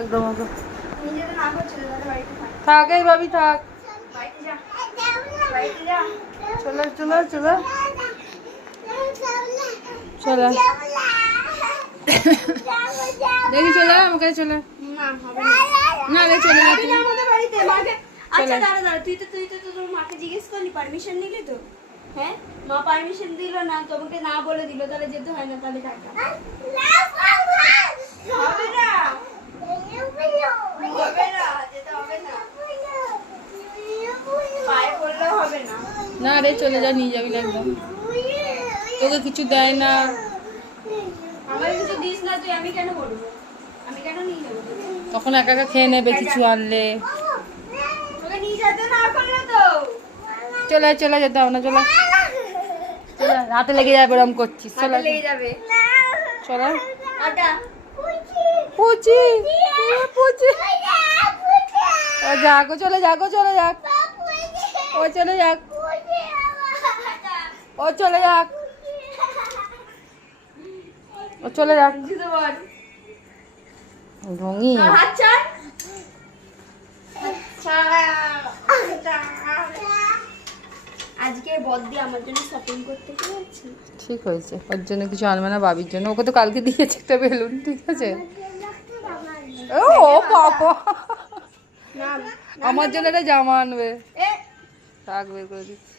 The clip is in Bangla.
একদম থাক এইভাবেই থাক। চলো চলো চলো চলো দেখি চলে আমাকে চলে না রে চলে না তুই। আচ্ছা দাঁড়া তুই তো তোর মাকে জিজ্ঞেস করলি পারমিশন নিলি তো? হ্যাঁ মা পারমিশন দিল না, তোমাকে না বলে দিল, তাহলে যেতে হয় না, তাহলে টাকা হবে না, হবে না, যেতে হবে না, পায়ে পড়লেও হবে না। না রে চলে যা, নিয়ে যাবি না একদম, তোকে কিছু দেয় না। আমার কিছু দিস না তুই, আমি কেন বলবো, আমি কেন নিয়ে যাবো? তখন একা একা খেয়ে নেবে কিছু আনলে। তোকে নিয়ে যেতে না করলে তো চলে চলে যেতে হবে না, চলে চলে, হাতে লেগে যাবে এরকম করছিস, চলে লেগে যাবে। চলে। টাটা। পুচি পুচি যাক, চলে যাক, চলে যাক, ও চলে যাক, ও চলে যাক, ও চলে যাক। রঙিন আজকে বদ্দি আমার জন্য শপিং করতে গিয়েছি। ঠিক হয়েছে, ওর জন্য কিছু আনবে না, বাবির জন্য। ওকে তো কালকে দিয়েছে একটা বেলুন, ঠিক আছে। ও বাবা, আমার জন্য একটা জামা আনবে, থাক বের করে দিচ্ছি।